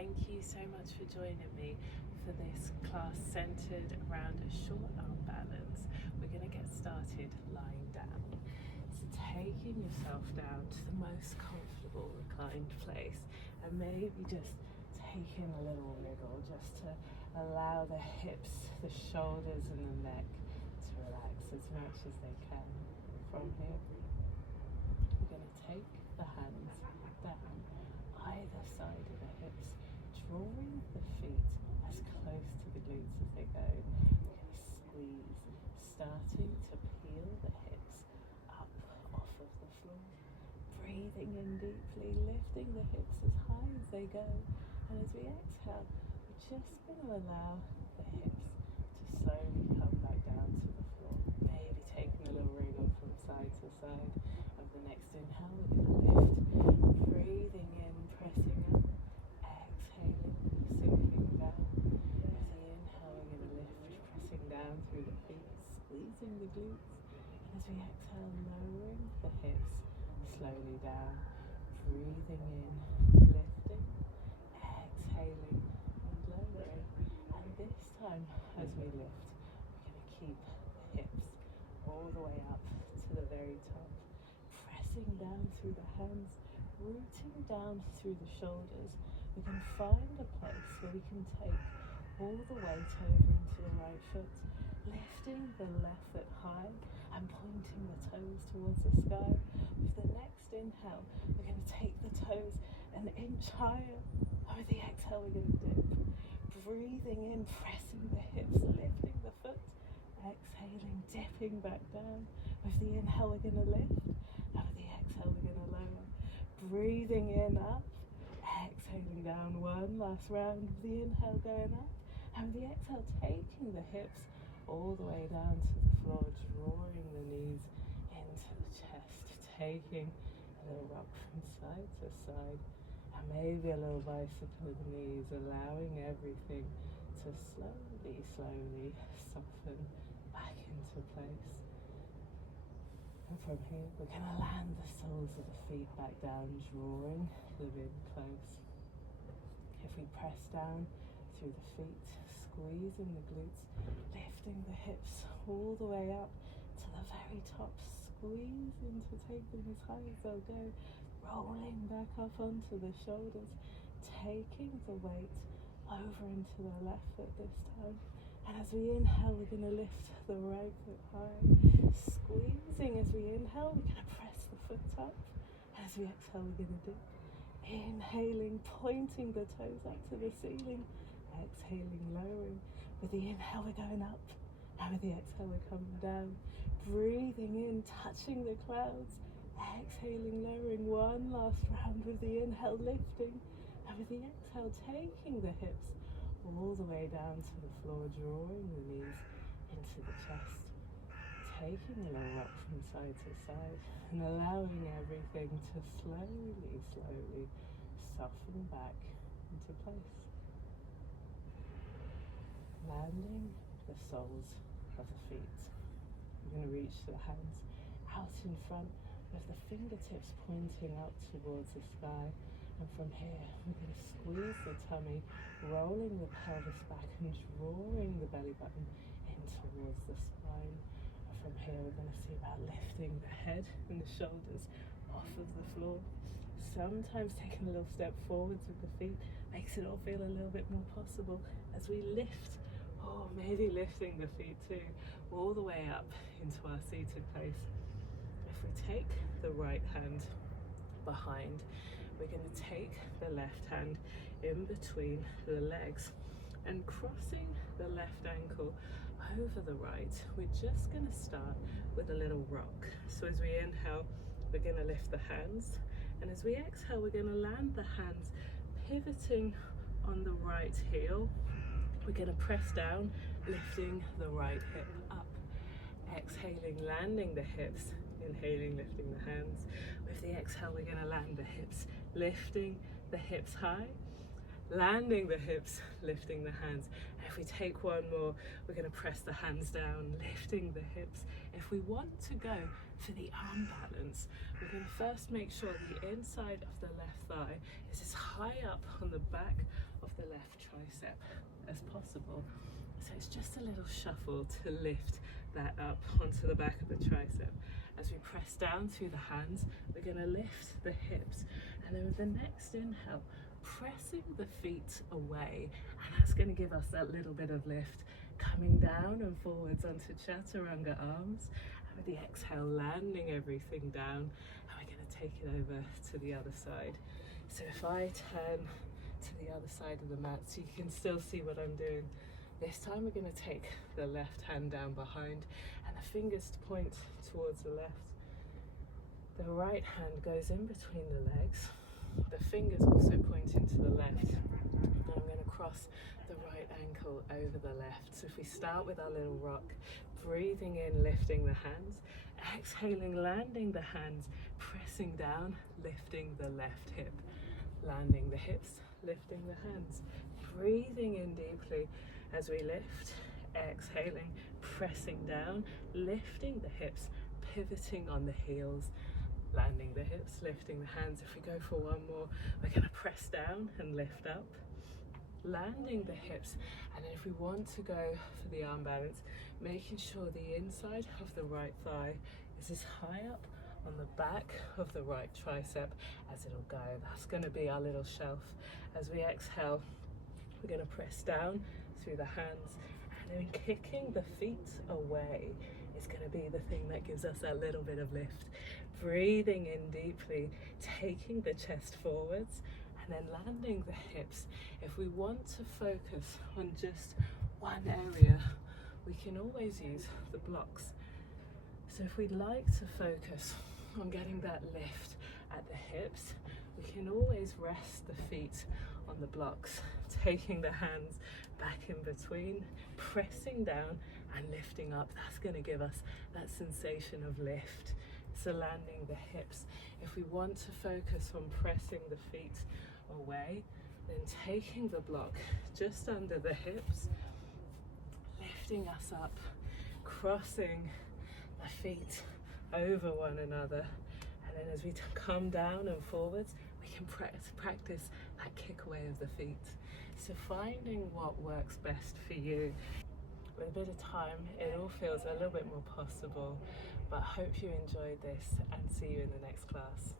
Thank you so much for joining me for this class centered around a short arm balance. We're going to get started lying down. So taking yourself down to the most comfortable reclined place, and maybe just taking a little wriggle just to allow the hips, the shoulders and the neck to relax as much as they can. From here, we're going to take the hands down either side of the hips, drawing the feet as close to the glutes as they go. We're going to squeeze, starting to peel the hips up off of the floor. Breathing in deeply, lifting the hips as high as they go. And as we exhale, we're just going to allow the hips to slowly come back down to the floor. Maybe taking a little wriggle from side to side. Of the next inhale, we're going to lift, breathing in, pressing up, exhaling, sinking down. As we inhale, we're going to lift, pressing down through the feet, squeezing the glutes. And as we exhale, lowering the hips slowly down, breathing in, lifting, exhaling and lowering. And this time, as we lift, we're going to keep the hips all the way up to the very top, pressing down through the hands, rooting down through the shoulders. We can find a place where we can take all the weight over into the right foot, lifting the left foot high and pointing the toes towards the sky. With the next inhale, we're going to take the toes an inch higher. With the exhale, we're going to dip. Breathing in, pressing the hips, lifting the foot. Exhaling, dipping back down. With the inhale, we're going to lift. And with the exhale, we're going to lower. Breathing in, up. Exhaling down. One last round. With the inhale, going up. And with the exhale, taking the hips all the way down to the floor, drawing the knees into the chest, taking a little rock from side to side. And maybe a little bicycle of the knees, allowing everything to slowly soften back into place. And from here, we're going to land the soles of the feet back down, drawing them in close. If we press down through the feet, squeezing the glutes, lifting the hips all the way up to the very top, squeezing to take them as high as they'll go, rolling back up onto the shoulders, taking the weight over into the left foot this time. And as we inhale, we're going to lift the right foot high, squeezing. As we inhale, we're going to press the foot up. As we exhale, we're going to dip. Inhaling, pointing the toes up to the ceiling. Exhaling, lowering. With the inhale, we're going up. And with the exhale, we're coming down. Breathing in, touching the clouds. Exhaling, lowering. One last round with the inhale, lifting. And with the exhale, taking the hips all the way down to the floor, drawing the knees into the chest. Taking a little rock from side to side and allowing everything to slowly soften back into place. Landing the soles of the feet. We're going to reach the hands out in front with the fingertips pointing out towards the sky. And from here, we're going to squeeze the tummy, rolling the pelvis back and drawing the belly button in towards the spine. And from here, we're going to see about lifting the head and the shoulders off of the floor. Sometimes taking a little step forwards with the feet makes it all feel a little bit more possible as we lift, or maybe lifting the feet too, all the way up into our seated place. If we take the right hand behind, we're going to take the left hand in between the legs and crossing the left ankle over the right. We're just going to start with a little rock. So as we inhale, we're going to lift the hands. And as we exhale, we're going to land the hands pivoting on the right heel. We're going to press down, lifting the right hip up. Exhaling, landing the hips. Inhaling, lifting the hands. With the exhale, we're going to land the hips, lifting the hips high, landing the hips, lifting the hands. And if we take one more, we're going to press the hands down, lifting the hips. If we want to go for the arm balance, we're going to first make sure the inside of the left thigh is as high up on the back of the left tricep as possible. So it's just a little shuffle to lift that up onto the back of the tricep. As we press down through the hands, we're going to lift the hips, and then with the next inhale, pressing the feet away, and that's going to give us that little bit of lift, coming down and forwards onto chaturanga arms, and with the exhale, landing everything down, and we're going to take it over to the other side. So if I turn to the other side of the mat so you can still see what I'm doing, this time we're going to take the left hand down behind and the fingers point towards the left. The right hand goes in between the legs. The fingers also point into the left. And I'm going to cross the right ankle over the left. So if we start with our little rock, breathing in, lifting the hands, exhaling, landing the hands, pressing down, lifting the left hip, landing the hips, lifting the hands, breathing in deeply as we lift, exhaling, pressing down, lifting the hips, pivoting on the heels, landing the hips, lifting the hands. If we go for one more, we're going to press down and lift up, landing the hips, and then if we want to go for the arm balance, making sure the inside of the right thigh is as high up on the back of the right tricep as it'll go. That's going to be our little shelf. As we exhale, we're going to press down through the hands, and then kicking the feet away is going to be the thing that gives us that little bit of lift. Breathing in deeply, taking the chest forwards, and then landing the hips. If we want to focus on just one area, we can always use the blocks. So if we'd like to focus on getting that lift at the hips, we can always rest the feet on the blocks, taking the hands back in between, pressing down and lifting up. That's going to give us that sensation of lift. So landing the hips. If we want to focus on pressing the feet away, then taking the block just under the hips, lifting us up, crossing the feet over one another, and then as we come down and forwards, we can practice that kick away of the feet. So finding what works best for you. With a bit of time, it all feels a little bit more possible, but I hope you enjoyed this and see you in the next class.